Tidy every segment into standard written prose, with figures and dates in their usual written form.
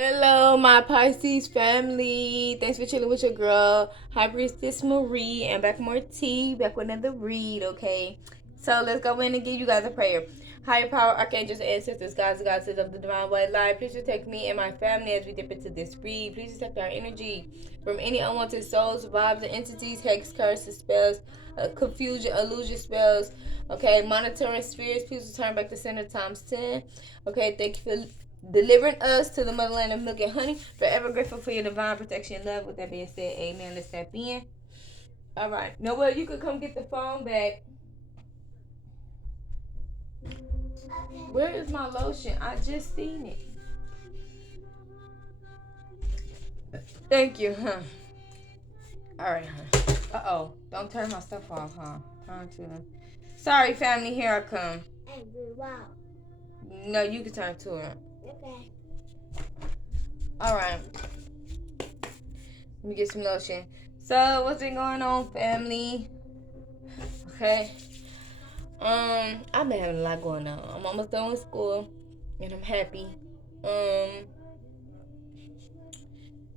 Hello, my Pisces family. Thanks for chilling with your girl, High Priestess Marie, and back with more tea, back with another read, okay? So let's go in and give you guys a prayer. Higher power, archangels, ancestors, gods, goddesses of the divine white light, please protect me and my family as we dip into this read. Please protect our energy from any unwanted souls, vibes, and entities, hex, curses, spells, confusion, illusion spells. Okay, monitoring spirits, please return back to center times 10. Okay, thank you for delivering us to the motherland of milk and honey. Forever grateful for your divine protection and love. With that being said, amen. Let's step in. All right. Noel, you could come get the phone back. Where is my lotion? I just seen it. Thank you, huh? All right, huh? Uh-oh. Don't turn my stuff off, huh? Turn to... Sorry, family. Here I come. No, you can turn to her. Okay. All right. Let me get some lotion. So, what's been going on, family? Okay. I've been having a lot going on. I'm almost done with school, and I'm happy.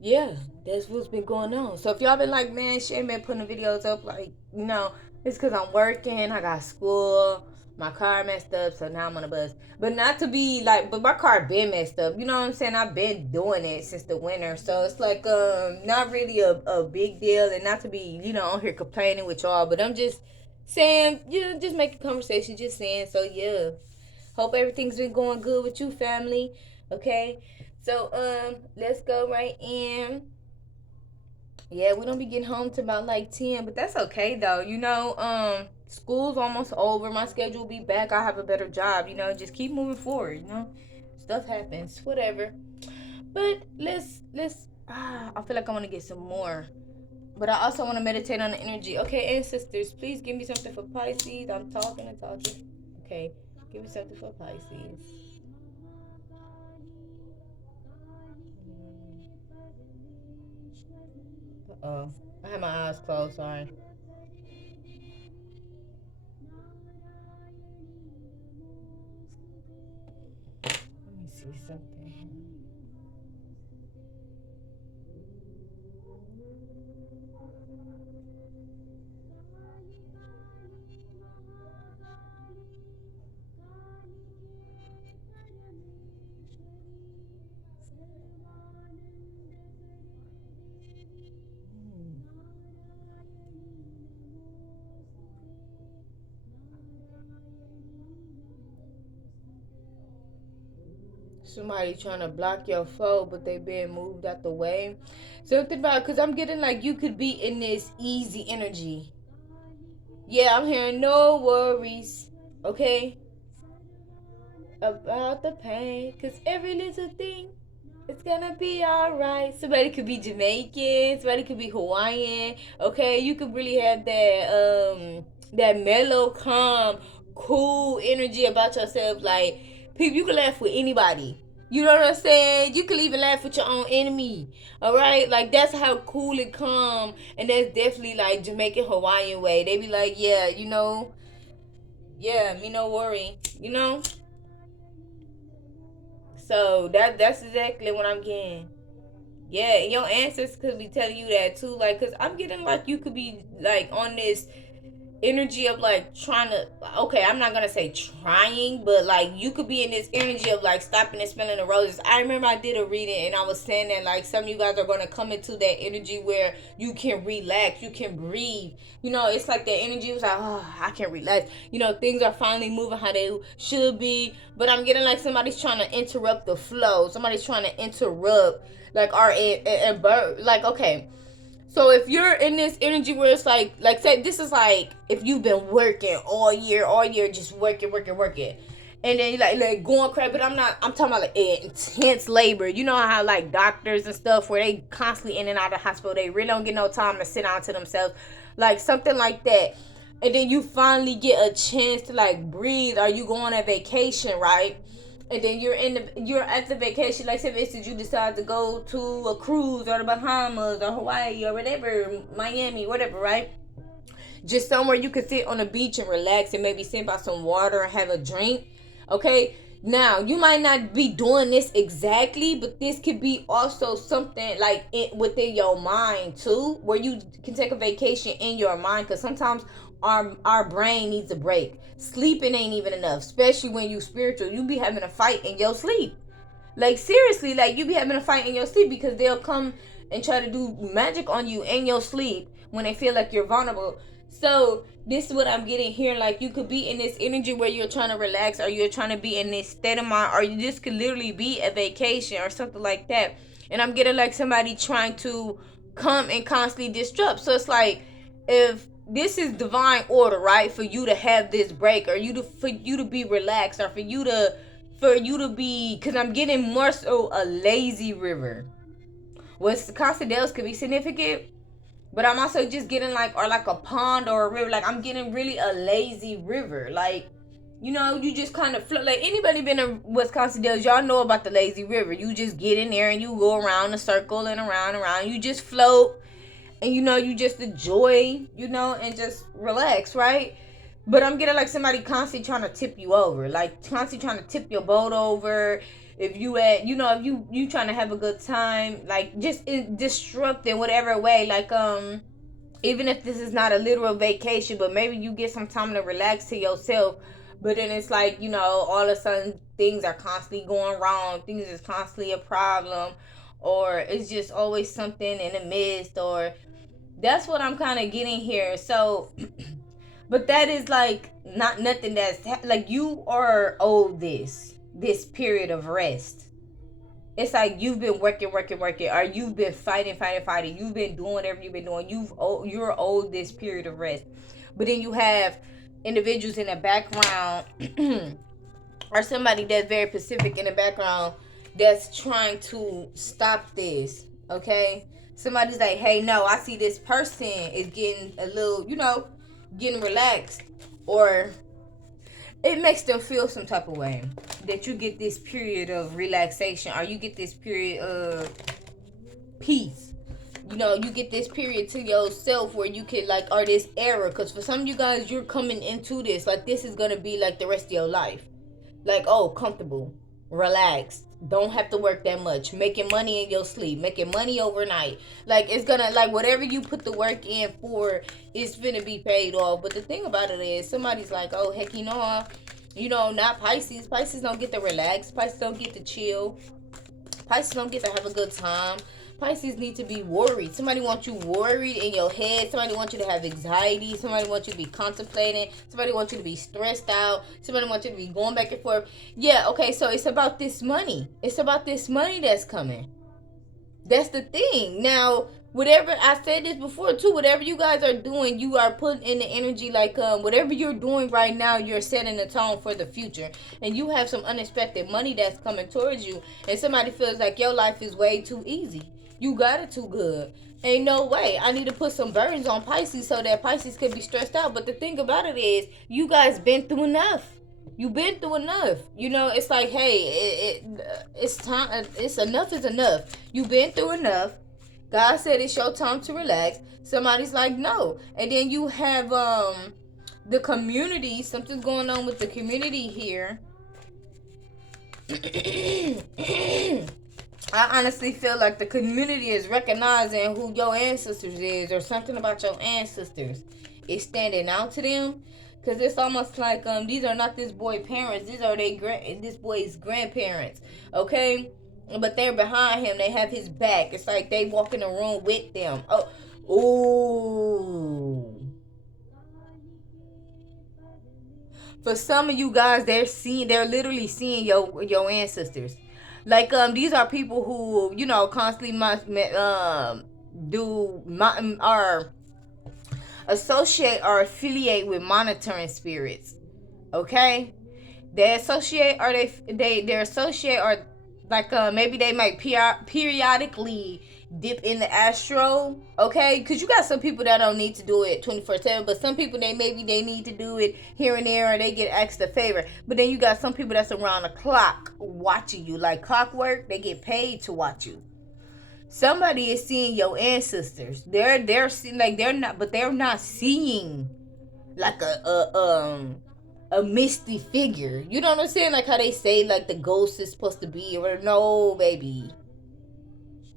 Yeah, that's what's been going on. So if y'all been like, man, she ain't been putting videos up, like, it's because I'm working. I got school. My car messed up, so now I'm on a bus. But not to be like, but my car been messed up. You know what I'm saying? I've been doing it since the winter, so it's like, not really a big deal, and not to be, on here complaining with y'all. But I'm just saying, just making conversation, just saying. So yeah, hope everything's been going good with you, family. Okay. So let's go right in. Yeah, we don't be getting home to about like 10, but that's okay though. School's almost over. My schedule will be back. I'll have a better job, just keep moving forward. Stuff happens. Whatever. But let's I feel like I want to get some more. But I also want to meditate on the energy. Okay, ancestors, please give me something for Pisces. I'm talking and talking. Okay, give me something for Pisces. Oh, I had my eyes closed. Sorry. Let me see something. Somebody trying to block your flow, but they being moved out the way. Something about, because I'm getting like you could be in this easy energy. Yeah, I'm hearing no worries. Okay? About the pain. Because every little thing, it's gonna be alright. Somebody could be Jamaican, somebody could be Hawaiian. Okay, you could really have that mellow, calm, cool energy about yourself. Like, people, you can laugh with anybody. You know what I'm saying? You can even laugh with your own enemy. Alright? Like, that's how cool and calm, and that's definitely like Jamaican Hawaiian way. They be like, yeah, yeah, me no worry. So that's exactly what I'm getting. Yeah, and your ancestors could be telling you that too. Like, cause I'm getting like you could be like on this energy of like trying to. Okay, I'm not gonna say trying, but like you could be in this energy of like stopping and smelling the roses. I remember I did a reading and I was saying that like some of you guys are gonna come into that energy where you can relax, you can breathe. It's like that energy was like, oh, I can relax. Things are finally moving how they should be. But I'm getting like somebody's trying to interrupt the flow. Somebody's trying to interrupt like our and like okay. So if you're in this energy where it's like say this is like if you've been working all year, just working, and then you like going crazy. But I'm talking about like intense labor. You know how like doctors and stuff where they constantly in and out of the hospital, they really don't get no time to sit down to themselves, like something like that. And then you finally get a chance to like breathe. Or you go on a vacation, right? And then you're at the vacation, like say for instance you decide to go to a cruise or the Bahamas or Hawaii or whatever, Miami, whatever, right? Just somewhere you could sit on the beach and relax and maybe sit by some water and have a drink. Okay, Now, you might not be doing this exactly, but this could be also something like within your mind too, where you can take a vacation in your mind. Because sometimes our brain needs a break. Sleeping ain't even enough, especially when you spiritual. You be having a fight in your sleep. Like seriously, like you be having a fight in your sleep because they'll come and try to do magic on you in your sleep when they feel like you're vulnerable. So this is what I'm getting here. Like you could be in this energy where you're trying to relax, or you're trying to be in this state of mind, or you just could literally be a vacation or something like that. And I'm getting like somebody trying to come and constantly disrupt. So it's like if this is divine order, right? For you to have this break, or for you to be relaxed, or for you to be, because I'm getting more so a lazy river. What's the Constellations could be significant, but I'm also just getting like, or like a pond or a river. Like I'm getting really a lazy river. Like, you just kind of float. Like anybody been in Wisconsin Dells, y'all know about the lazy river. You just get in there and you go around a circle and around and around. You just float, and you just enjoy, and just relax, right? But I'm getting like somebody constantly trying to tip you over, like constantly trying to tip your boat over. If you if you trying to have a good time, like just disrupt in whatever way, like even if this is not a literal vacation, but maybe you get some time to relax to yourself. But then it's like, all of a sudden things are constantly going wrong, things is constantly a problem, or it's just always something in the midst, or that's what I'm kind of getting here. So but that is like not nothing that's like you are owed this period of rest. It's like you've been working, or you've been fighting. You've been doing whatever you've been doing. You're owed this period of rest. But then you have individuals in the background or somebody that's very specific in the background that's trying to stop this. Okay? Somebody's like, hey, no, I see this person is getting a little, getting relaxed, or it makes them feel some type of way that you get this period of relaxation, or you get this period of peace. You get this period to yourself where you can like, or this era, because for some of you guys, you're coming into this like this is gonna be like the rest of your life. Like, oh, comfortable, relaxed, don't have to work that much, making money in your sleep, making money overnight. Like it's gonna, like whatever you put the work in for, it's gonna be paid off. But the thing about it is, somebody's like, oh heck, not Pisces. Pisces don't get to relax. Pisces don't get to chill. Pisces don't get to have a good time. Pisces need to be worried. Somebody wants you worried in your head. Somebody wants you to have anxiety. Somebody wants you to be contemplating. Somebody wants you to be stressed out. Somebody wants you to be going back and forth. Yeah, okay, so it's about this money. It's about this money that's coming. That's the thing. Now, whatever, I said this before too, whatever you guys are doing, you are putting in the energy, like whatever you're doing right now, you're setting the tone for the future. And you have some unexpected money that's coming towards you, and somebody feels like your life is way too easy. You got it too good. Ain't no way. I need to put some burdens on Pisces so that Pisces could be stressed out. But the thing about it is, you guys been through enough. You've been through enough. It's like, hey, it's time. It's enough is enough. You've been through enough. God said it's your time to relax. Somebody's like, no. And then you have the community. Something's going on with the community here. I honestly feel like the community is recognizing who your ancestors is, or something about your ancestors is standing out to them. Cause it's almost like these are not this boy's parents. These are this boy's grandparents. Okay, but they're behind him. They have his back. It's like they walk in the room with them. Ooh. For some of you guys, they're literally seeing your ancestors. Like these are people who constantly are associate or affiliate with monitoring spirits. Okay, they associate, or they associate, or like maybe they might periodically dip in the astro. Okay, because you got some people that don't need to do it 24/7, but some people they need to do it here and there, or they get asked a favor. But then you got some people that's around the clock watching you, like clockwork. They get paid to watch you. Somebody is seeing your ancestors. They're seeing, like they're not seeing like a misty figure. You know what I'm saying? Like how they say like the ghost is supposed to be, or no, baby.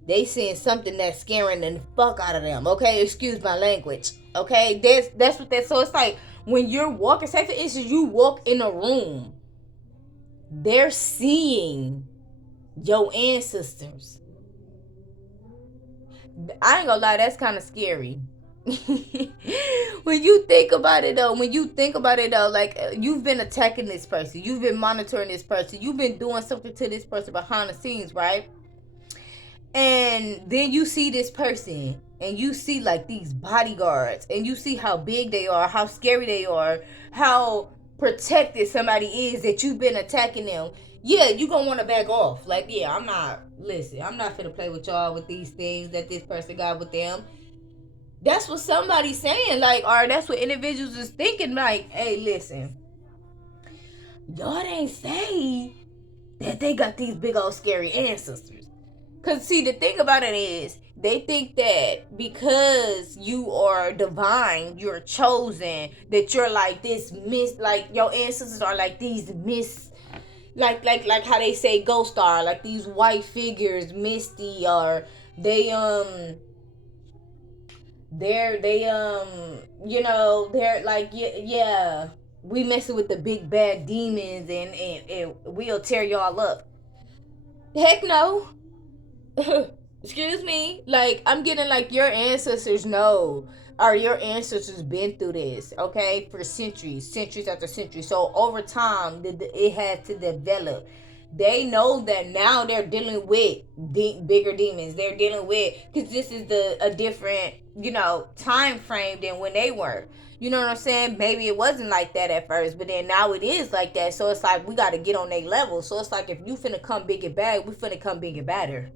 They seeing something that's scaring the fuck out of them. Okay, excuse my language. Okay, that's what that. So it's like when you're walking. Say for instance, you walk in a room, they're seeing your ancestors. I ain't gonna lie, that's kind of scary. When you think about it though, like you've been attacking this person, you've been monitoring this person, you've been doing something to this person behind the scenes, right? And then you see this person and you see like these bodyguards and you see how big they are, how scary they are, how protected somebody is that you've been attacking them. Yeah, you gonna want to back off. Like, yeah, I'm not finna play with y'all with these things that this person got with them. That's what somebody's saying, like, or that's what individuals is thinking, like, hey, listen, y'all ain't say that they got these big old scary ancestors. Because, see, the thing about it is, they think that because you are divine, you're chosen, that you're like this like your ancestors are like these like how they say ghost star, like these white figures, misty, or they they're like, yeah, we messing with the big bad demons and we'll tear y'all up. Heck no. Excuse me. Like, I'm getting like your ancestors know, or your ancestors been through this, okay, for centuries after centuries. So over time it had to develop. They know that now they're dealing with bigger demons. They're dealing with, because this is a different, time frame than when they were. You know what I'm saying? Maybe it wasn't like that at first, but then now it is like that. So it's like we got to get on their level. So it's like if you finna come big and bad, we finna come big and badder.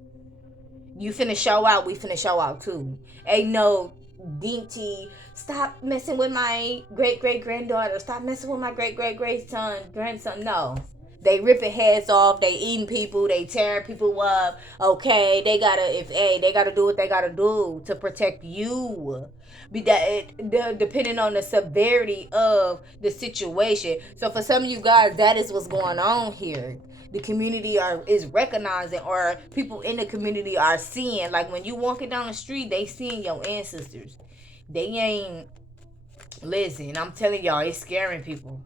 You finna show out, we finna show out too. Ain't no dinky, stop messing with my great great granddaughter, stop messing with my great great grandson. No. They ripping heads off, they eating people, they tearing people up. Okay, they gotta do what they gotta do to protect you. Be that depending on the severity of the situation. So for some of you guys, that is what's going on here. The community is recognizing, or people in the community are seeing, like when you walking down the street, they seeing your ancestors. They ain't, listen, I'm telling y'all, it's scaring people.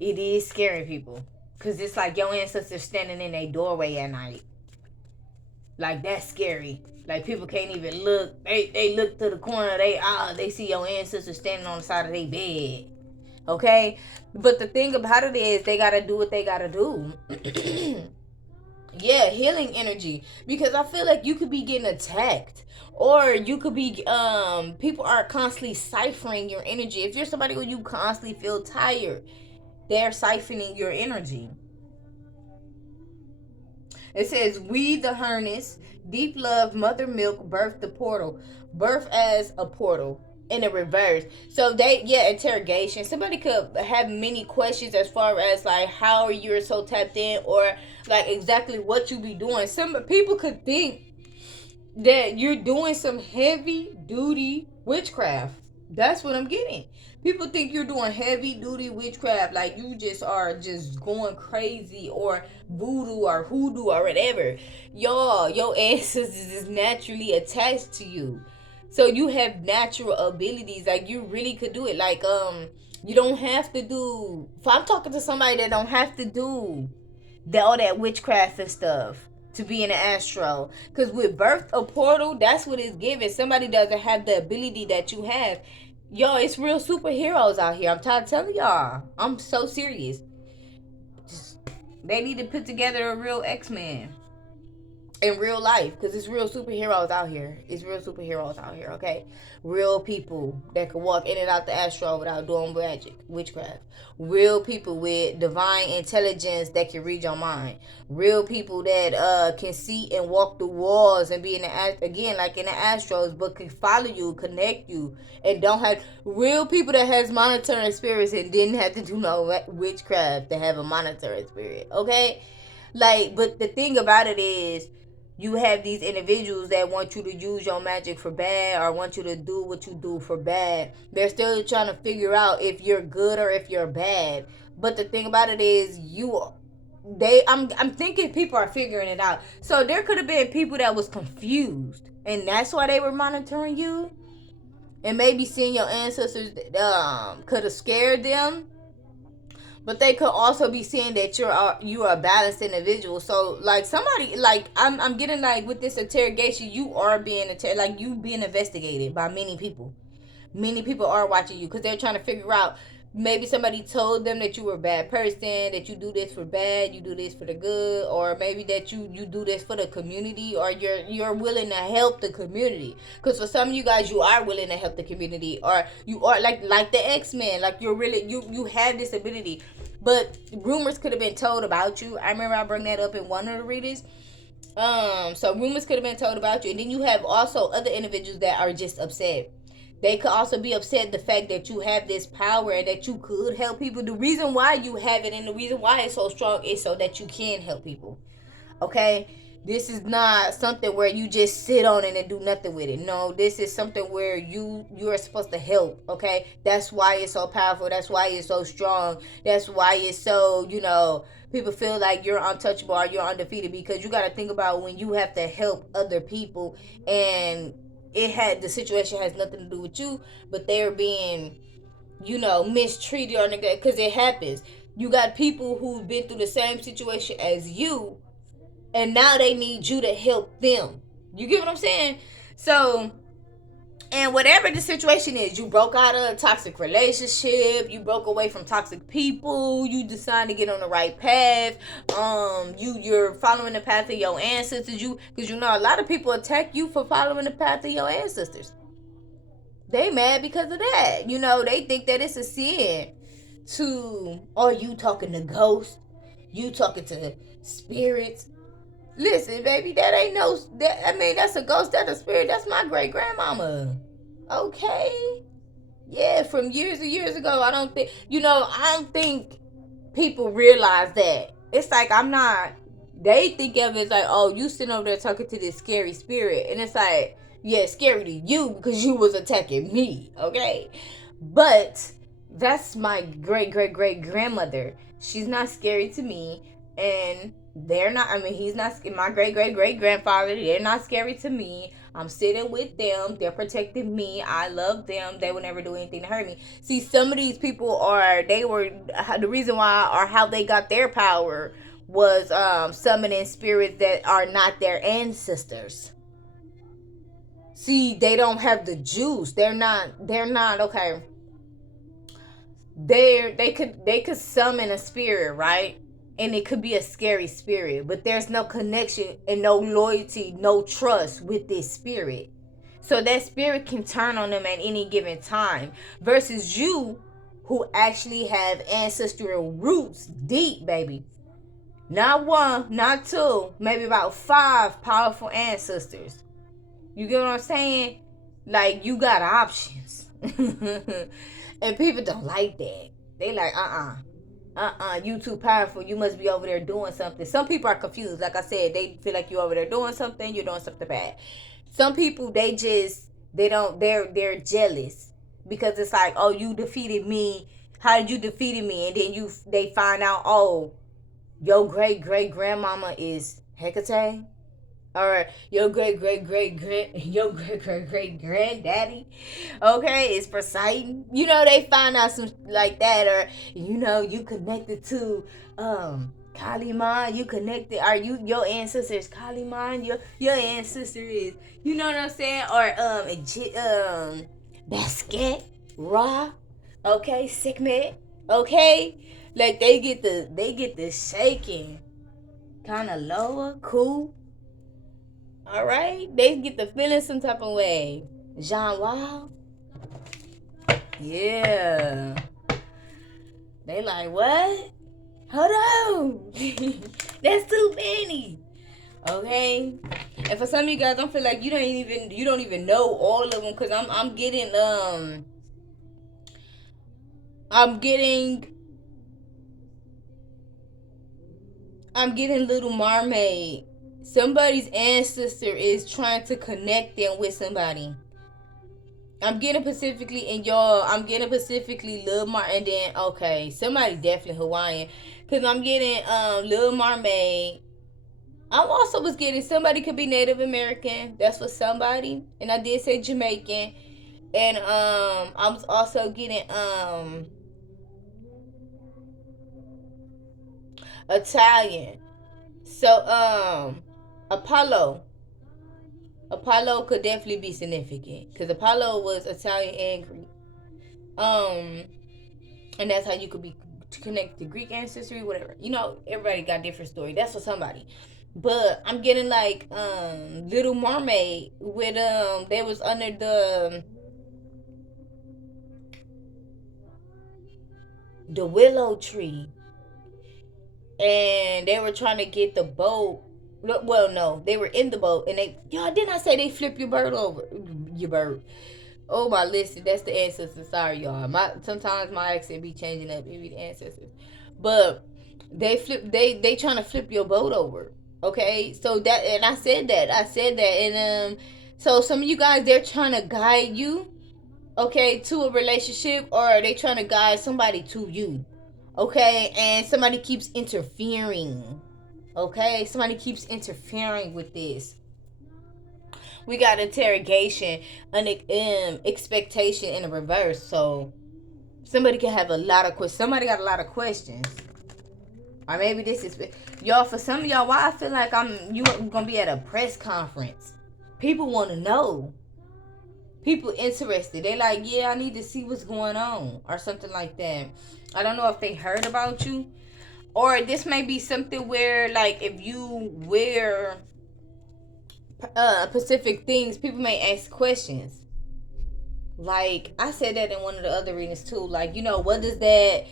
It is scaring people, because it's like your ancestors standing in a doorway at night. Like, that's scary. Like, people can't even look. They look to the corner, they see your ancestors standing on the side of their bed. Okay? But the thing about it is, they gotta do what they gotta do. Yeah, healing energy. Because I feel like you could be getting attacked. Or you could be, people are constantly siphoning your energy. If you're somebody who you constantly feel tired, they're siphoning your energy. It says, we the harness, deep love, mother milk, birth the portal. Birth as a portal in the reverse. So interrogation. Somebody could have many questions as far as like how you're so tapped in, or like exactly what you be doing. Some people could think that you're doing some heavy duty witchcraft. That's what I'm getting. People think you're doing heavy duty witchcraft, like you just are just going crazy, or voodoo or hoodoo or whatever. Y'all, your ancestors is naturally attached to you. So you have natural abilities, like you really could do it. Like, you don't have to do, if I'm talking to somebody that don't have to do all that witchcraft and stuff to be in the astro. Because with birth a portal, that's what it's giving. Somebody doesn't have the ability that you have. Yo, it's real superheroes out here. I'm tired of telling y'all. I'm so serious. Just, they need to put together a real X-Men in real life, because it's real superheroes out here. It's real superheroes out here, okay? Real people that can walk in and out the astral without doing magic, witchcraft. Real people with divine intelligence that can read your mind. Real people that can see and walk through walls and be in the, again, like in the astros, but can follow you, connect you, and don't have, real people that has monitoring spirits and didn't have to do no witchcraft to have a monitoring spirit, okay? Like, but the thing about it is, you have these individuals that want you to use your magic for bad or want you to do what you do for bad. They're still trying to figure out if you're good or if you're bad. But the thing about it is I'm thinking people are figuring it out. So there could have been people that was confused and that's why they were monitoring you. And maybe seeing your ancestors could have scared them, but they could also be saying that you are a balanced individual. So like somebody like I'm getting like with this interrogation, you are being like you being investigated by many people. Many people are watching you because they're trying to figure out, maybe somebody told them that you were a bad person, that you do this for bad, you do this for the good, or maybe that you do this for the community, or you're willing to help the community. Because for some of you guys, you are willing to help the community, or you are like the X-Men, like you're really you have this ability. But rumors could have been told about you. I remember I bring that up in one of the readings. So rumors could have been told about you, and then you have also other individuals that are just upset. They could also be upset the fact that you have this power and that you could help people. The reason why you have it and the reason why it's so strong is so that you can help people. Okay? This is not something where you just sit on it and do nothing with it. No, this is something where you're supposed to help. Okay? That's why it's so powerful. That's why it's so strong. That's why it's so, people feel like you're untouchable or you're undefeated, because you got to think about when you have to help other people and the situation has nothing to do with you, but they're being, mistreated or neglected, because it happens. You got people who've been through the same situation as you, and now they need you to help them. You get what I'm saying? So, and whatever the situation is, you broke out of a toxic relationship, you broke away from toxic people, you decide to get on the right path, you're following the path of your ancestors, because a lot of people attack you for following the path of your ancestors. They mad because of that. They think that it's a sin you talking to ghosts, you talking to spirits. Listen, baby, that ain't no, that's a ghost, that's a spirit, that's my great grandmama. Okay? Yeah, from years and years ago. I don't think people realize that. It's like, they think of it as like, oh, you sitting over there talking to this scary spirit. And it's like, yeah, scary to you because you was attacking me, okay? But that's my great great great grandmother. She's not scary to me, and they're not. He's not my great great great grandfather. They're not scary to me. I'm sitting with them. They're protecting me. I love them. They would never do anything to hurt me. See, some of these people the reason why or how they got their power was summoning spirits that are not their ancestors. See, they don't have the juice. They're not okay. They could summon a spirit, right? And it could be a scary spirit, but there's no connection and no loyalty, no trust with this spirit. So that spirit can turn on them at any given time. Versus you, who actually have ancestral roots deep, baby. Not one, not two, maybe about 5 powerful ancestors. You get what I'm saying? Like, you got options. And people don't like that. They like, you too powerful. You must be over there doing something. Some people are confused. Like I said, they feel like you over there doing something. You're doing something bad. Some people, they're jealous because it's like, oh, you defeated me. How did you defeat me? And then they find out, oh, your great great grandmama is Hecate, or your great great great your great great great granddaddy, okay, is Poseidon. They find out some like that, or you connected to Kaliman. You connected, are you your ancestor is Kaliman? Your ancestor is, you know what I'm saying, or Basket, Ra, okay, Sekhmet, okay, like they get the shaking kind of lower, cool. All right, they get the feeling some type of way. Jean Wild, yeah. They like, what? Hold on, that's too many. Okay, and for some of you guys, I feel like you don't even know all of them, because I'm getting I'm getting Little Mermaid Somebody's ancestor is trying to connect them with somebody. I'm getting specifically in y'all. I'm getting specifically Lil Mar, and then okay, somebody definitely Hawaiian, cause I'm getting Lil Mermaid. I also was getting somebody could be Native American. That's for somebody, and I did say Jamaican, and I was also getting Italian. So Apollo. Apollo could definitely be significant because Apollo was Italian and Greek. Um, and that's how you could be connected to Greek ancestry, whatever. You know, everybody got different story. That's for somebody. But I'm getting like Little Mermaid with they was under the willow tree and they were trying to get the boat. Well, no, they were in the boat and they y'all didn't I say they flip your bird over your bird. Oh my, listen, that's the ancestors. Sorry, y'all. My sometimes my accent be changing up. It be the ancestors, but they trying to flip your boat over. Okay, so that and I said that, and so some of you guys they're trying to guide you, okay, to a relationship, or they trying to guide somebody to you, okay, and somebody keeps interfering. Okay, somebody keeps interfering with this. We got interrogation, an expectation in the reverse. So somebody can have a lot of questions. Somebody got a lot of questions, or maybe this is y'all. For some of y'all, why I feel like you gonna be at a press conference. People want to know. People interested. They like, yeah, I need to see what's going on, or something like that. I don't know if they heard about you, or this may be something where, like, if you wear specific things, people may ask questions. Like I said that in one of the other readings too. Like, you know, what does that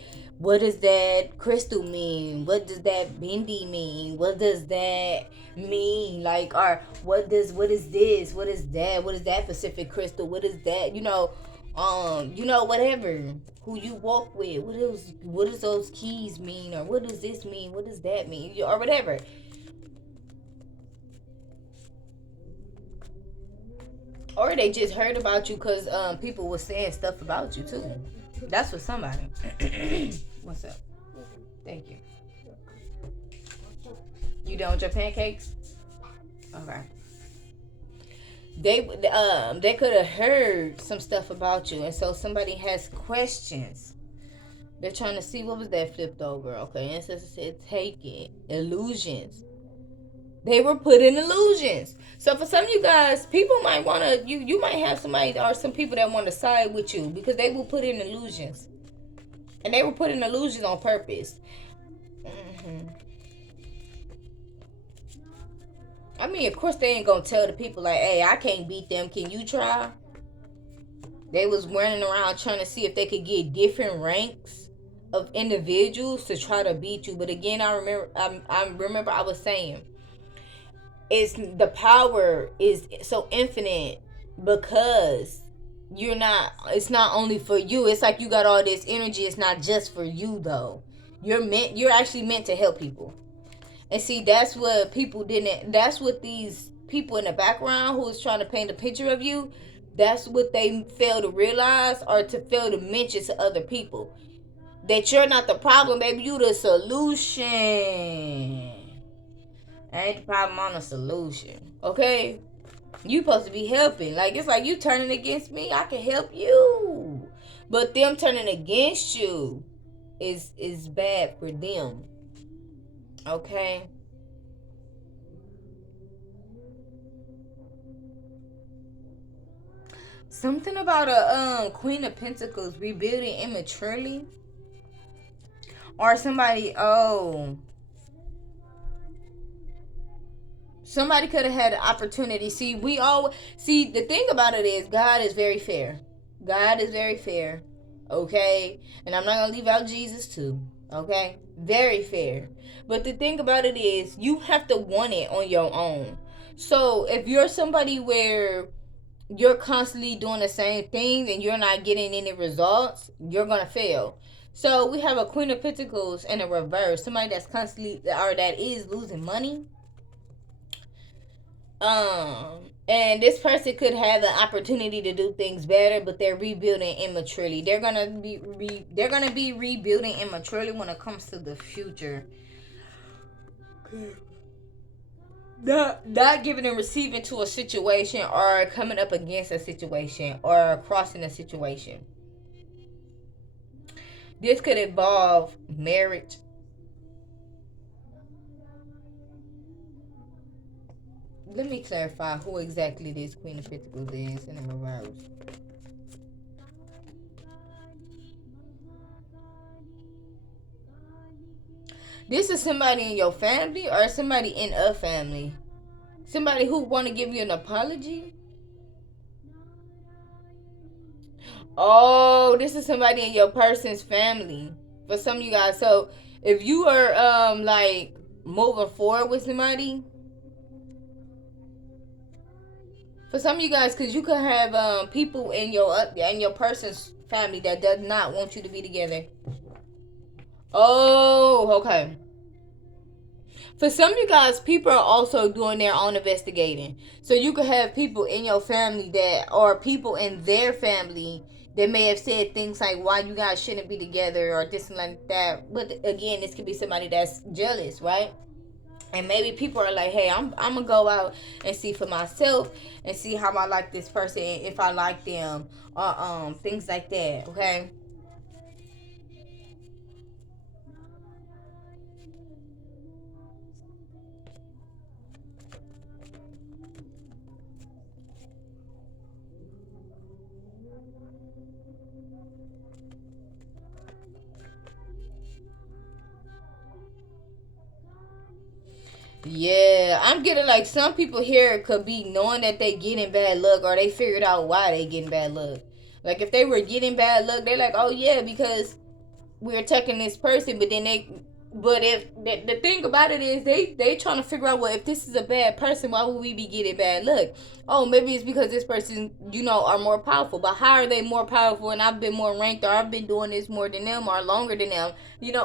crystal mean? What does that bendy mean? What does that mean? Like, or what is this? What is that? What is that specific crystal? What is that? You know, whatever. Who you walk with? What does those keys mean? Or what does this mean? What does that mean? Or whatever. Or they just heard about you because people were saying stuff about you too. That's for somebody. What's up? Thank you. You done with your pancakes? Okay. They could have heard some stuff about you, and so somebody has questions. They're trying to see what was that flipped over. Okay, ancestor said take it. Illusions. They were put in illusions. So for some of you guys, people might want to, you might have somebody or some people that want to side with you because they will put in illusions. And they were put in illusions on purpose. Mm-hmm. I mean, of course, they ain't going to tell the people like, hey, I can't beat them. Can you try? They was running around trying to see if they could get different ranks of individuals to try to beat you. But again, I remember I was saying, it's the power is so infinite because it's not only for you. It's like you got all this energy. It's not just for you though. You're actually meant to help people. And see, that's what people didn't, that's what these people in the background who is trying to paint a picture of you, that's what they fail to realize or to fail to mention to other people. That you're not the problem, baby. You the solution. Ain't the problem on the solution. Okay? You supposed to be helping. Like, it's like you turning against me, I can help you. But them turning against you is bad for them. Okay? Something about a Queen of Pentacles rebuilding immaturely. Or somebody somebody could have had an opportunity. See, the thing about it is God is very fair. God is very fair. Okay? And I'm not gonna leave out Jesus too. Okay? Very fair. But the thing about it is you have to want it on your own. So if you're somebody where you're constantly doing the same thing and you're not getting any results, you're gonna fail. So we have a Queen of Pentacles in a reverse. Somebody that's constantly or that is losing money. And this person could have an opportunity to do things better, but they're rebuilding immaturely. They're gonna be rebuilding immaturely when it comes to the future. Not giving and receiving to a situation, or coming up against a situation, or crossing a situation. This could involve marriage. Let me clarify who exactly this Queen of Pentacles is in the reverse. This is somebody in your family or somebody in a family. Somebody who want to give you an apology. Oh, this is somebody in your person's family. For some of you guys. So if you are like moving forward with somebody, for some of you guys, because you could have people in your person's family that does not want you to be together. Oh, okay. For some of you guys, people are also doing their own investigating. So you could have people in your family that, or people in their family that may have said things like why you guys shouldn't be together or this and like that. But again, this could be somebody that's jealous, right? And maybe people are like, hey, I'm gonna go out and see for myself and see how I like this person, if I like them, or things like that. Okay. Yeah, I'm getting like some people here could be knowing that they getting bad luck, or they figured out why they getting bad luck. Like if they were getting bad luck, they're like, oh yeah, because we're attacking this person. But if the thing about it is they trying to figure out, well, if this is a bad person, why would we be getting bad luck? Oh, maybe it's because this person, are more powerful. But how are they more powerful? And I've been more ranked, or I've been doing this more than them, or longer than them.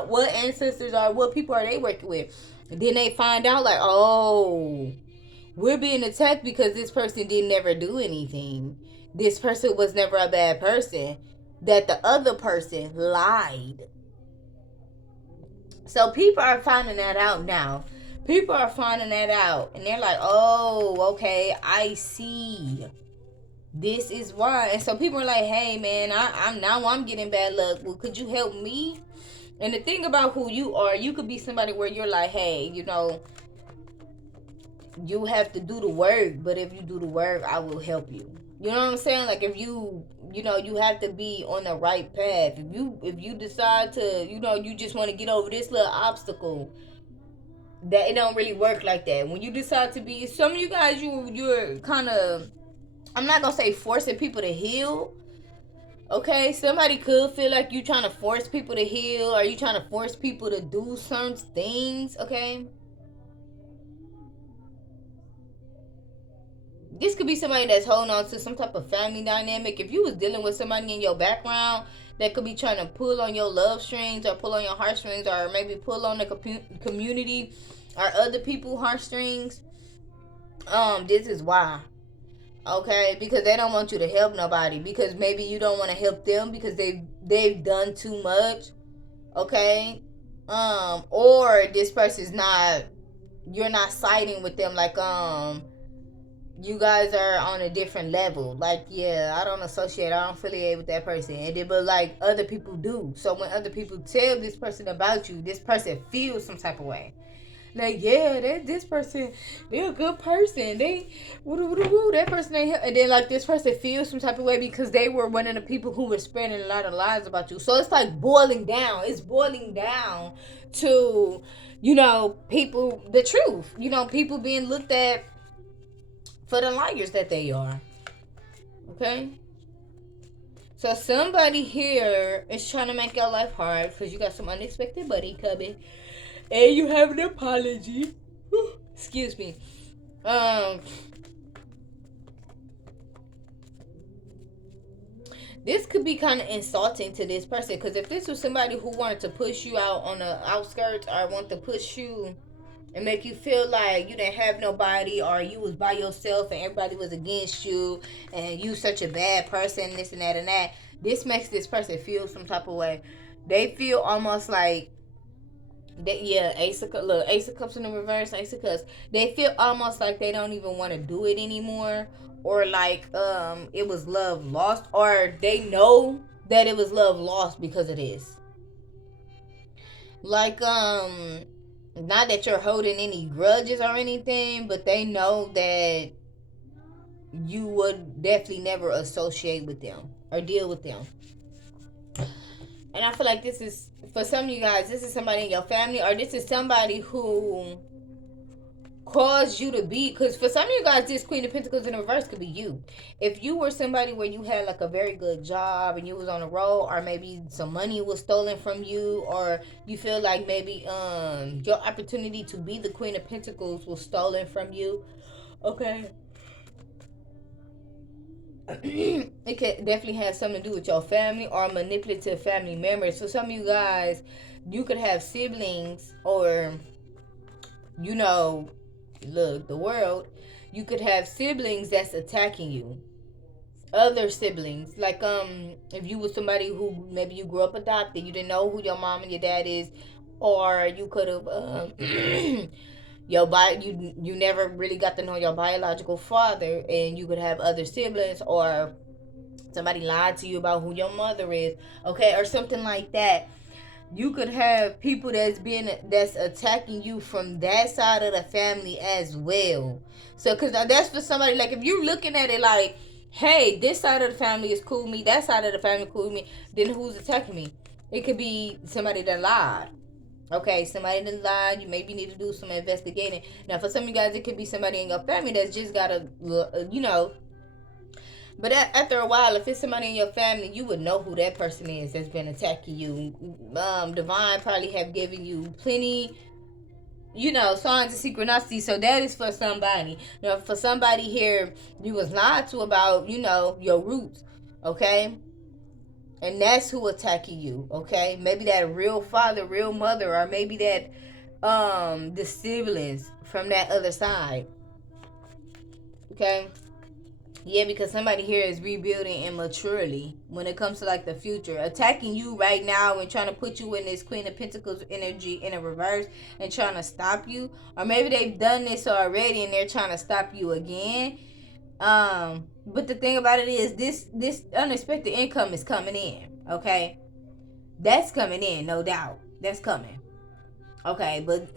What ancestors are, what people are they working with? And then they find out like, oh, we're being attacked because this person didn't never do anything. This person was never a bad person. That the other person lied. So people are finding that out now. People are finding that out, and they're like, "Oh, okay, I see. This is why." And so people are like, "Hey, man, I'm getting bad luck. Well, could you help me?" And the thing about who you are, you could be somebody where you're like, "Hey, you have to do the work, but if you do the work, I will help you." You know what I'm saying? Like if you have to be on the right path. If you decide to, you just want to get over this little obstacle, that it don't really work like that. When you decide to be, some of you guys, you're kind of, I'm not gonna say forcing people to heal. Okay, somebody could feel like you trying to force people to heal, or you trying to force people to do certain things. Okay, this could be somebody that's holding on to some type of family dynamic. If you was dealing with somebody in your background that could be trying to pull on your love strings, or pull on your heartstrings, or maybe pull on the community or other people's heartstrings, this is why. Okay, because they don't want you to help nobody, because maybe you don't want to help them because they've done too much. Okay, or this person's not, you're not siding with them, like you guys are on a different level. Like, yeah, I don't associate, I don't affiliate with that person. And then, but like other people do. So when other people tell this person about you, this person feels some type of way. Like, yeah, this person, they're a good person. They, that person ain't. And then like this person feels some type of way because they were one of the people who were spreading a lot of lies about you. So it's like boiling down. It's boiling down to, people, the truth. People being looked at for the liars that they are. Okay? So somebody here is trying to make your life hard because you got some unexpected money coming. And you have an apology. Excuse me. This could be kind of insulting to this person, because if this was somebody who wanted to push you out on the outskirts, or want to push you and make you feel like you didn't have nobody, or you was by yourself and everybody was against you and you such a bad person, this and that and that. This makes this person feel some type of way. They feel almost like that. Yeah, Ace of Cups in the reverse, Ace of Cups. They feel almost like they don't even want to do it anymore, or like it was love lost, or they know that it was love lost because of this. Like not that you're holding any grudges or anything, but they know that you would definitely never associate with them or deal with them. And I feel like this is, for some of you guys, this is somebody in your family, or this is somebody who caused you to be, because for some of you guys, this Queen of Pentacles in reverse could be you. If you were somebody where you had like a very good job and you was on the road, or maybe some money was stolen from you, or you feel like maybe your opportunity to be the Queen of Pentacles was stolen from you. Okay. It could definitely have something to do with your family or manipulative family members. For some of you guys, you could have siblings, or you know, look, the world, you could have siblings that's attacking you. Other siblings, like if you were somebody who maybe you grew up adopted, you didn't know who your mom and your dad is, or you could have you never really got to know your biological father, and you could have other siblings, or somebody lied to you about who your mother is, okay, or something like that. You could have people that's attacking you from that side of the family as well. So, because that's for somebody, like, if you're looking at it like, hey, this side of the family is cool with me, that side of the family cool with me, then who's attacking me? It could be somebody that lied. Okay, somebody that lied. You maybe need to do some investigating. Now, for some of you guys, it could be somebody in your family that's just got a, but after a while, if it's somebody in your family, you would know who that person is that's been attacking you. Divine probably have given you plenty, signs of synchronicity. So that is for somebody. Now, for somebody here, you was lied to about, your roots. Okay? And that's who attacking you. Okay? Maybe that real father, real mother, or maybe that the siblings from that other side. Okay? Yeah, because somebody here is rebuilding immaturely when it comes to like the future, attacking you right now and trying to put you in this Queen of Pentacles energy in a reverse and trying to stop you, or maybe they've done this already and they're trying to stop you again. But the thing about it is, this unexpected income is coming in. Okay, that's coming in, no doubt. That's coming. Okay, but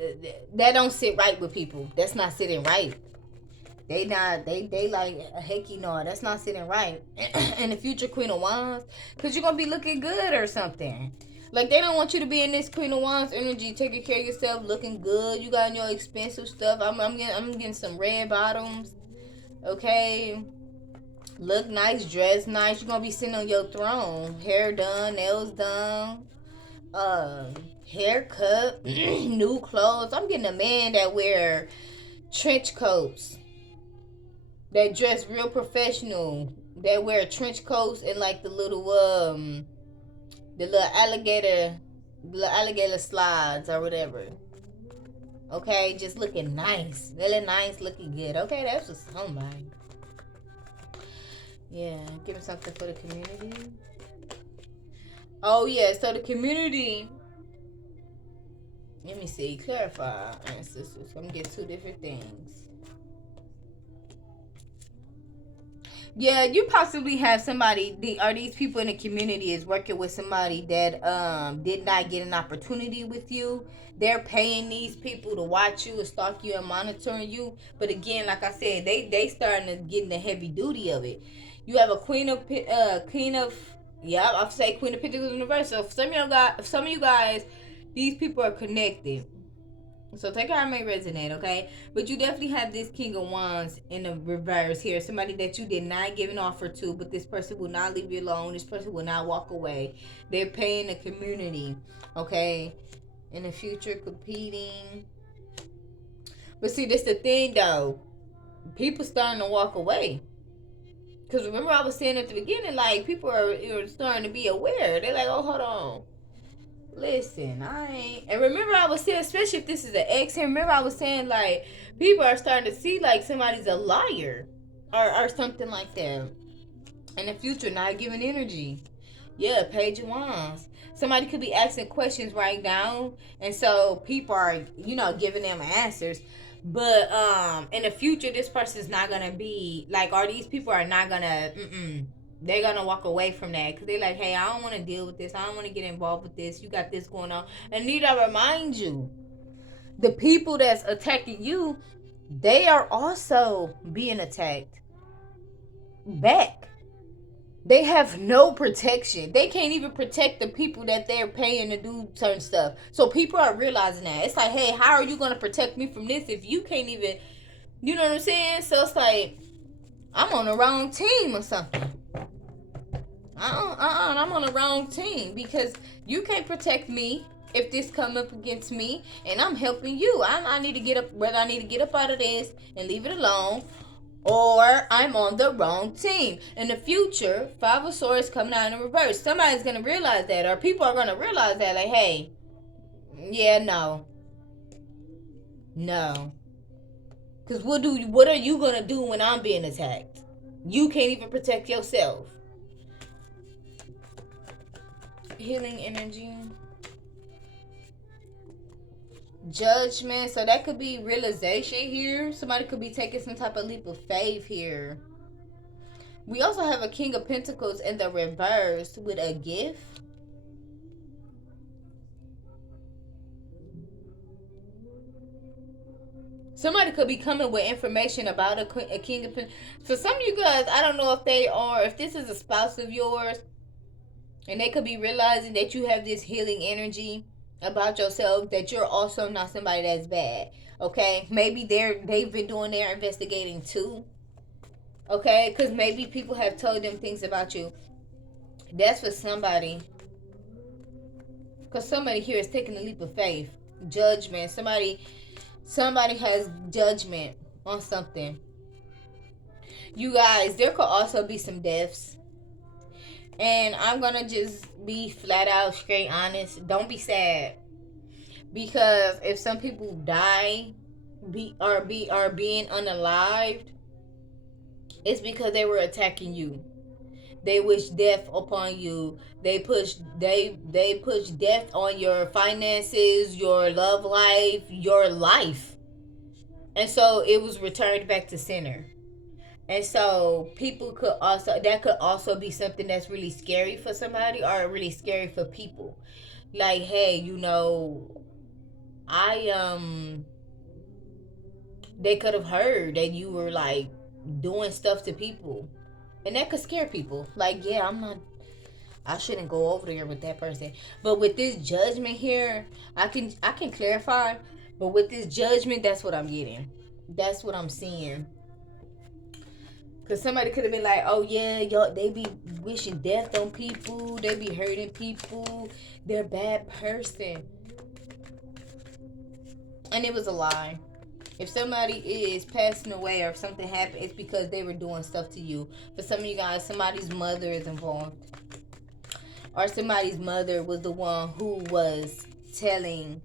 that don't sit right with people. That's not sitting right. They like, hecky no, that's not sitting right. And the future Queen of Wands, because you're gonna be looking good or something. Like, they don't want you to be in this Queen of Wands energy, taking care of yourself, looking good. You got your expensive stuff. I'm getting some red bottoms. Okay, look nice, dress nice. You're gonna be sitting on your throne, hair done, nails done, haircut, new clothes. I'm getting a man that wear trench coats, that dress real professional, that wear trench coats and like the little alligator slides or whatever. Okay, just looking nice, really nice, looking good. Okay, that's just somebody. Yeah, give me something for the community. Oh yeah, so the community. Let me see. Clarify, ancestors. I'm gonna get two different things. Yeah, you possibly have somebody. These people in the community is working with somebody that did not get an opportunity with you. They're paying these people to watch you and stalk you and monitoring you. But again, like I said, they starting to get in the heavy duty of it. You have a yeah, I'll say Queen of Pentacles in reverse. So some of you guys, these people are connected. So take how it may resonate, okay? But you definitely have this King of Wands in the reverse here. Somebody that you did not give an offer to, but this person will not leave you alone. This person will not walk away. They're paying the community, okay? In the future, competing. But see, this the thing, though. People starting to walk away. Because remember I was saying at the beginning, like, people are starting to be aware. They're like, oh, hold on. Listen, I ain't. And remember, I was saying, especially if this is an ex, and remember, I was saying, like, people are starting to see, like, somebody's a liar or something like that. In the future, not giving energy. Yeah, Page of Wands. Somebody could be asking questions right now, and so people are, giving them answers. But in the future, this person's not gonna be like, or these people are not gonna. They're gonna walk away from that because they're like, hey, I don't want to deal with this. I don't want to get involved with this. You got this going on, and need I remind you, the people that's attacking you, they are also being attacked back. They have no protection. They can't even protect the people that they're paying to do certain stuff. So people are realizing that. It's like, hey, how are you going to protect me from this if you can't even, you know what I'm saying? So it's like, I'm on the wrong team or something. I'm on the wrong team because you can't protect me if this come up against me, and I'm helping you. I need to get up, whether I need to get up out of this and leave it alone, or I'm on the wrong team. In the future, Five of Swords coming out in reverse. Somebody's gonna realize that, or people are gonna realize that, like, hey, yeah, no. Because what are you gonna do when I'm being attacked? You can't even protect yourself. Healing energy. Judgment. So that could be realization here. Somebody could be taking some type of leap of faith here. We also have a King of Pentacles in the reverse with a gift. Somebody could be coming with information about a King of Pentacles. For some of you guys, I don't know if this is a spouse of yours, and they could be realizing that you have this healing energy about yourself, that you're also not somebody that's bad. Okay, maybe they've been doing their investigating too. Okay, because maybe people have told them things about you. That's for somebody. Because somebody here is taking a leap of faith. Judgment. Somebody has judgment on something. You guys, there could also be some deaths. And I'm going to just be flat out, straight honest. Don't be sad. Because if some people die, are being unalived, it's because they were attacking you. They wish death upon you. They push death on your finances, your love life, your life. And so it was returned back to center. And so that could also be something that's really scary for somebody, or really scary for people. Like, hey, they could have heard that you were like doing stuff to people. And that could scare people. Like, yeah, I shouldn't go over there with that person. But with this judgment here, I can clarify. But with this judgment, that's what I'm getting. That's what I'm seeing. Because somebody could have been like, oh yeah, y'all, they be wishing death on people. They be hurting people. They're a bad person. And it was a lie. If somebody is passing away or if something happened, it's because they were doing stuff to you. For some of you guys, somebody's mother is involved. Or somebody's mother was the one who was telling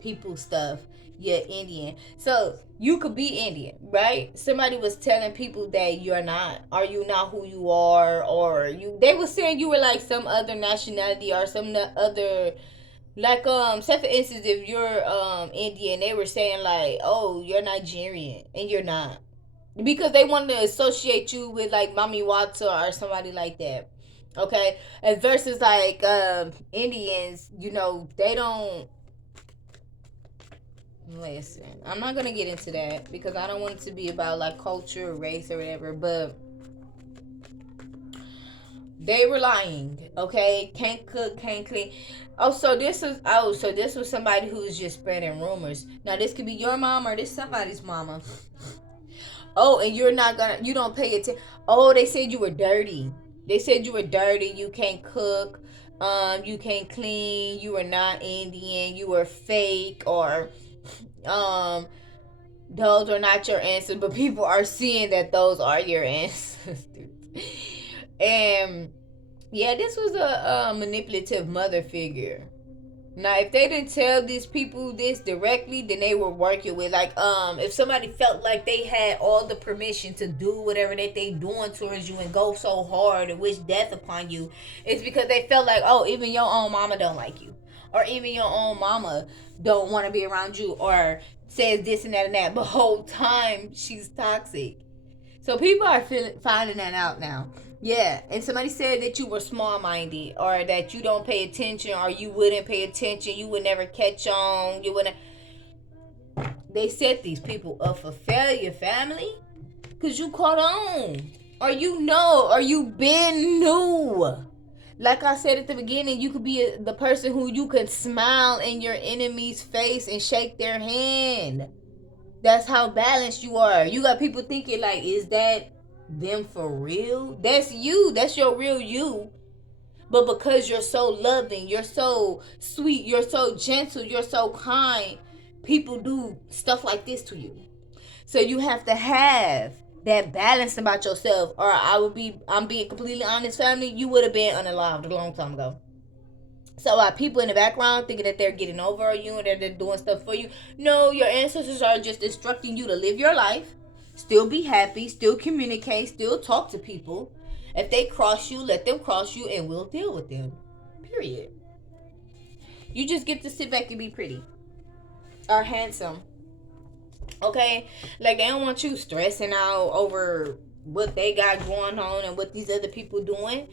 people stuff. Yeah, Indian. So you could be Indian, right? Somebody was telling people that you're not. Are you not who you are? Or they were saying you were like some other nationality or some other, like, say for instance, if you're Indian, they were saying like, oh, you're Nigerian, and you're not, because they wanted to associate you with like Mami Watson or somebody like that. Okay, and versus like Indians, they don't. Listen, I'm not gonna get into that because I don't want it to be about like culture or race or whatever, but they were lying. Okay, can't cook, can't clean. So this was somebody who's just spreading rumors. Now this could be your mom or this somebody's mama. Oh, and you don't pay attention. Oh, they said you were dirty. They said you were dirty. You can't cook. You can't clean. You were not Indian. You were fake, or those are not your answers. But people are seeing that those are your ancestors. And yeah, this was a manipulative mother figure. Now, if they didn't tell these people this directly, then they were working with, like, if somebody felt like they had all the permission to do whatever that they doing towards you and go so hard and wish death upon you, it's because they felt like, oh, even your own mama don't like you, or even your own mama don't want to be around you, or says this and that and that, but whole time she's toxic. So people are finding that out now. Yeah, and somebody said that you were small minded, or that you don't pay attention, or you wouldn't pay attention, you would never catch on, you wouldn't. They set these people up for failure, family, because you caught on, or you know, or you been new. Like I said at the beginning, you could be the person who you can smile in your enemy's face and shake their hand. That's how balanced you are. You got people thinking like, is that them for real? That's you. That's your real you. But because you're so loving, you're so sweet, you're so gentle, you're so kind, people do stuff like this to you. So you have to have that balance about yourself, or I'm being completely honest, family, you would have been unalived a long time ago. So people in the background thinking that they're getting over you and that they're doing stuff for you. No, your ancestors are just instructing you to live your life, still be happy, still communicate, still talk to people. If they cross you, let them cross you, and we'll deal with them. Period. You just get to sit back and be pretty or handsome. Okay? Like, they don't want you stressing out over what they got going on and what these other people doing,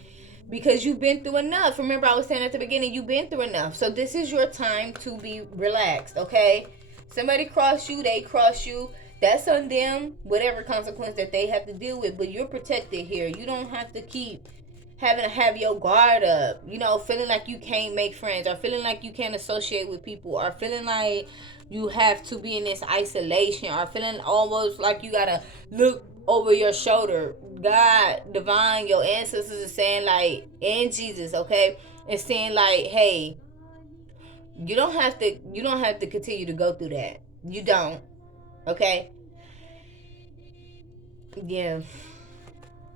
because you've been through enough. Remember, I was saying at the beginning, you've been through enough. So this is your time to be relaxed, okay? Somebody cross you, they cross you. That's on them, whatever consequence that they have to deal with. But you're protected here. You don't have to keep having to have your guard up, you know, feeling like you can't make friends, or feeling like you can't associate with people, or feeling like you have to be in this isolation, or feeling almost like you gotta look over your shoulder. God, divine, your ancestors are saying, like, in Jesus, okay, and saying like, hey, you don't have to continue to go through that. You don't. Okay. Yeah.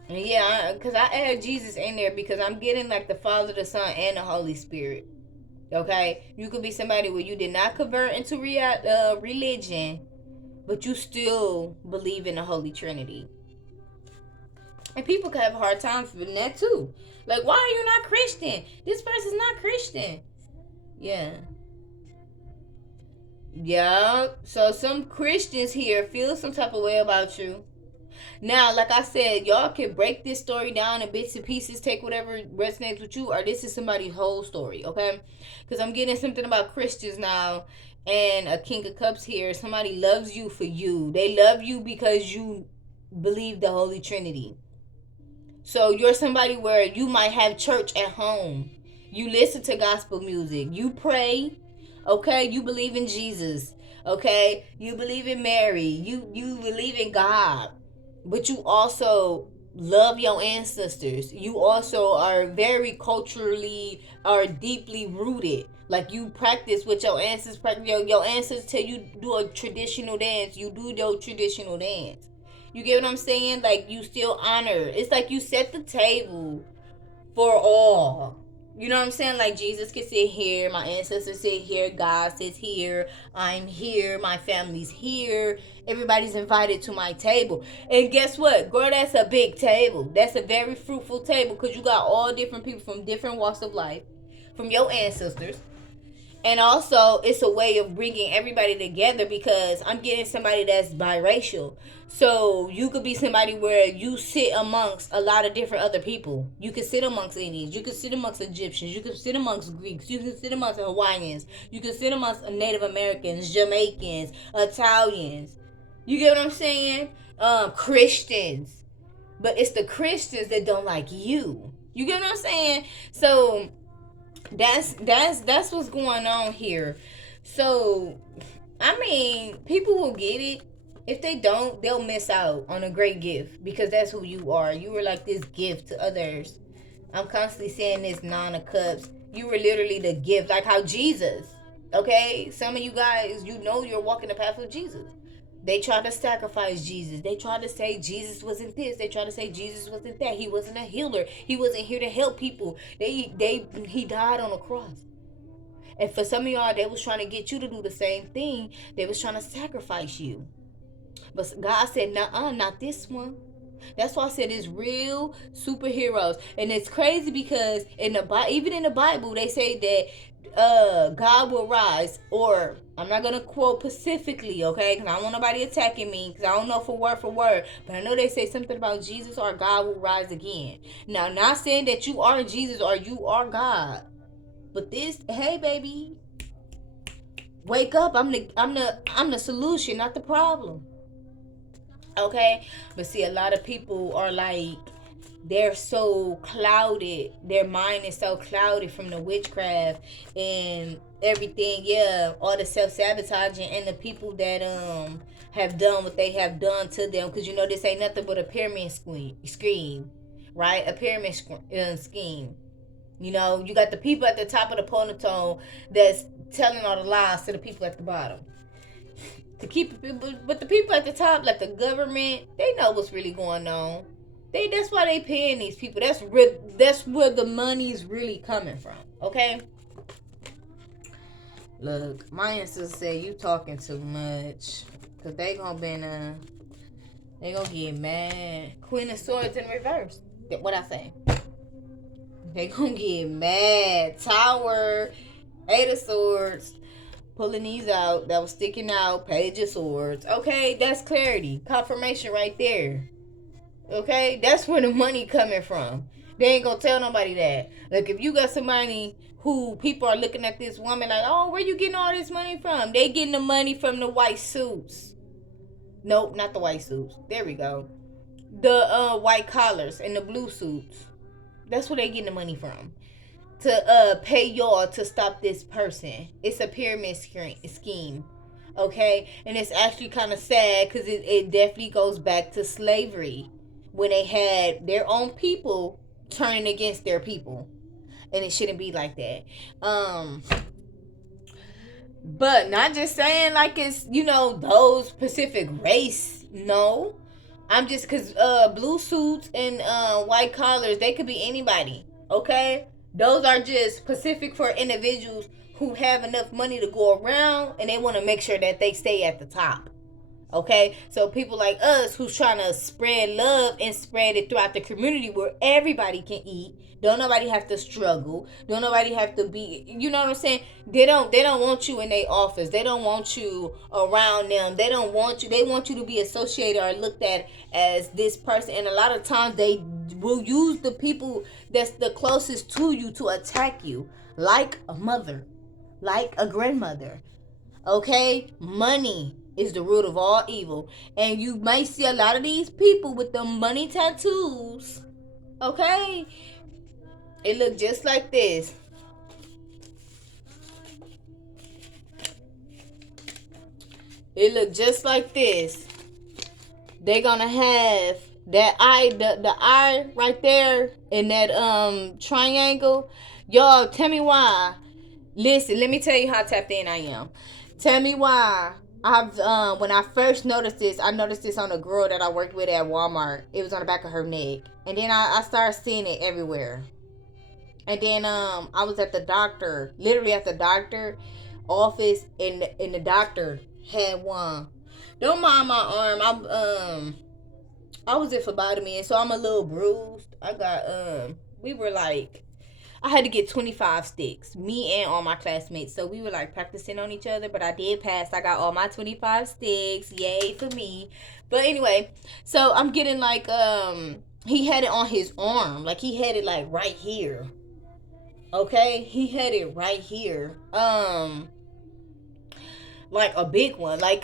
Yeah, because I add Jesus in there because I'm getting like the Father, the Son, and the Holy Spirit. Okay, you could be somebody where you did not convert into religion, but you still believe in the Holy Trinity. And people can have a hard time with that too. Like, why are you not Christian? This person's not Christian. Yeah. Yeah. So some Christians here feel some type of way about you. Now, like I said, y'all can break this story down in bits and pieces, take whatever resonates with you, or this is somebody's whole story, okay? Because I'm getting something about Christians now, and a King of Cups here. Somebody loves you for you. They love you because you believe the Holy Trinity. So you're somebody where you might have church at home. You listen to gospel music. You pray. Okay? You believe in Jesus. Okay? You believe in Mary. You believe in God. But you also love your ancestors. You also are very culturally or deeply rooted. Like, you practice what your ancestors practice. Your ancestors tell you do a traditional dance. You do your traditional dance. You get what I'm saying? Like, you still honor. It's like you set the table for all. You know what I'm saying? Like, Jesus can sit here, my ancestors sit here, God sits here, I'm here, my family's here, everybody's invited to my table. And guess what? Girl, that's a big table. That's a very fruitful table, because you got all different people from different walks of life, from your ancestors. And also, it's a way of bringing everybody together, because I'm getting somebody that's biracial. So you could be somebody where you sit amongst a lot of different other people. You could sit amongst Indians. You could sit amongst Egyptians. You could sit amongst Greeks. You could sit amongst Hawaiians. You could sit amongst Native Americans, Jamaicans, Italians. You get what I'm saying? Christians. But it's the Christians that don't like you. You get what I'm saying? So that's what's going on here. So, I mean, people will get it. If they don't, they'll miss out on a great gift, because that's who you are. You were like this gift to others. I'm constantly saying this, Nine of Cups. You were literally the gift, like how Jesus. Okay, some of you guys, you know, you're walking the path of Jesus. They tried to sacrifice Jesus. They tried to say Jesus wasn't this. They tried to say Jesus wasn't that. He wasn't a healer. He wasn't here to help people. He died on a cross. And for some of y'all, they was trying to get you to do the same thing. They was trying to sacrifice you. But God said, "Nuh-uh, not this one." That's why I said it's real superheroes, and it's crazy because in the even in the Bible, they say that God will rise. Or I'm not gonna quote specifically, okay? Because I don't want nobody attacking me, because I don't know for word, but I know they say something about Jesus or God will rise again. Now, not saying that you are Jesus or you are God, but this, hey baby, wake up! I'm the solution, not the problem. Okay, but see, a lot of people are like, they're so clouded, their mind is so clouded from the witchcraft and everything, yeah, all the self-sabotaging, and the people that have done what they have done to them, because you know this ain't nothing but a pyramid scheme, right? A pyramid scheme. You know, you got the people at the top of the ponytail that's telling all the lies to the people at the bottom to keep people. But the people at the top, like the government, they know what's really going on. That's why they paying these people. That's where the money's really coming from. Okay. Look, my ancestors say you talking too much, cause they gonna they gonna get mad. Queen of Swords in reverse. What I say? They gonna get mad. Tower, Eight of Swords. Pulling these out that was sticking out. Page of Swords. Okay, that's clarity. Confirmation right there. Okay, that's where the money coming from. They ain't gonna tell nobody that. Like, if you got somebody who people are looking at this woman like, oh, where you getting all this money from? They getting the money from the white suits. Nope, not the white suits. There we go. The white collars and the blue suits. That's where they getting the money from. To pay y'all to stop this person. It's a pyramid scheme. Okay? And it's actually kind of sad because it definitely goes back to slavery, when they had their own people turning against their people. And it shouldn't be like that. But not just saying like it's, those specific race. No. I'm just, because blue suits and white collars, they could be anybody. Okay? Those are just specific for individuals who have enough money to go around, and they want to make sure that they stay at the top. Okay, so people like us who's trying to spread love and spread it throughout the community where everybody can eat. Don't nobody have to struggle. Don't nobody have to be, you know what I'm saying? They don't want you in their office. They don't want you around them. They don't want you. They want you to be associated or looked at as this person. And a lot of times they will use the people that's the closest to you to attack you, like a mother, like a grandmother. Okay? Money is the root of all evil. And you may see a lot of these people with the money tattoos. Okay? It look just like this. It look just like this. They're gonna have that eye, the eye right there in that triangle. Y'all, tell me why. Listen, let me tell you how tapped in I am. Tell me why. I've when I first noticed this, I noticed this on a girl that I worked with at Walmart. It was on the back of her neck, and then I started seeing it everywhere. And then I was at the doctor, literally at the doctor office, and the doctor had one. Don't mind my arm. I was at phlebotomy, and so I'm a little bruised. I got we were like, I had to get 25 sticks, me and all my classmates. So we were like practicing on each other, but I did pass. I got all my 25 sticks. Yay for me. But anyway, so I'm getting like, he had it on his arm. Like he had it like right here. Okay? He had it right here. Like a big one, like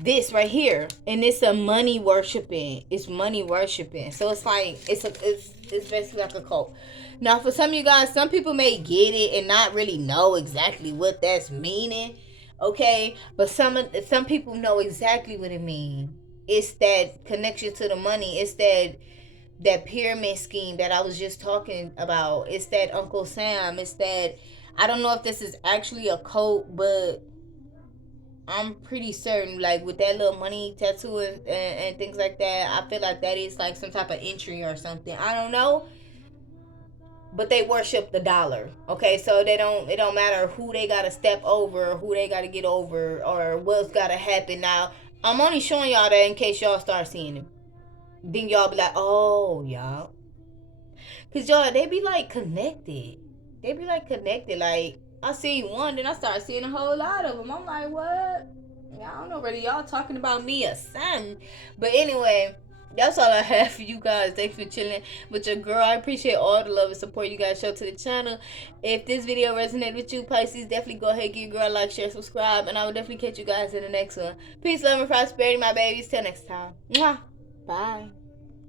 this right here, and it's a money worshiping. It's money worshiping. So it's like it's basically like a cult. Now, for some of you guys, some people may get it and not really know exactly what that's meaning. Okay, but some people know exactly what it means. It's that connection to the money. It's that pyramid scheme that I was just talking about. It's that Uncle Sam. It's that, I don't know if this is actually a cult, but I'm pretty certain, like with that little money tattoo and things like that, I feel like that is like some type of entry or something. I don't know. but they worship the dollar. Okay, so it don't matter who they gotta step over, who they gotta get over, or what's gotta happen. Now, I'm only showing y'all that in case y'all start seeing it. Then y'all be like, oh, y'all. Cause y'all, they be like connected. They be like connected. Like, I see one, then I start seeing a whole lot of them. I'm like, what? Yeah, I don't know whether y'all talking about me or something. But anyway, that's all I have for you guys. Thanks for chilling with your girl. I appreciate all the love and support you guys show to the channel. If this video resonated with you, Pisces, definitely go ahead, give your girl a like, share, subscribe, and I will definitely catch you guys in the next one. Peace, love, and prosperity, my babies. Till next time. Mwah. Bye.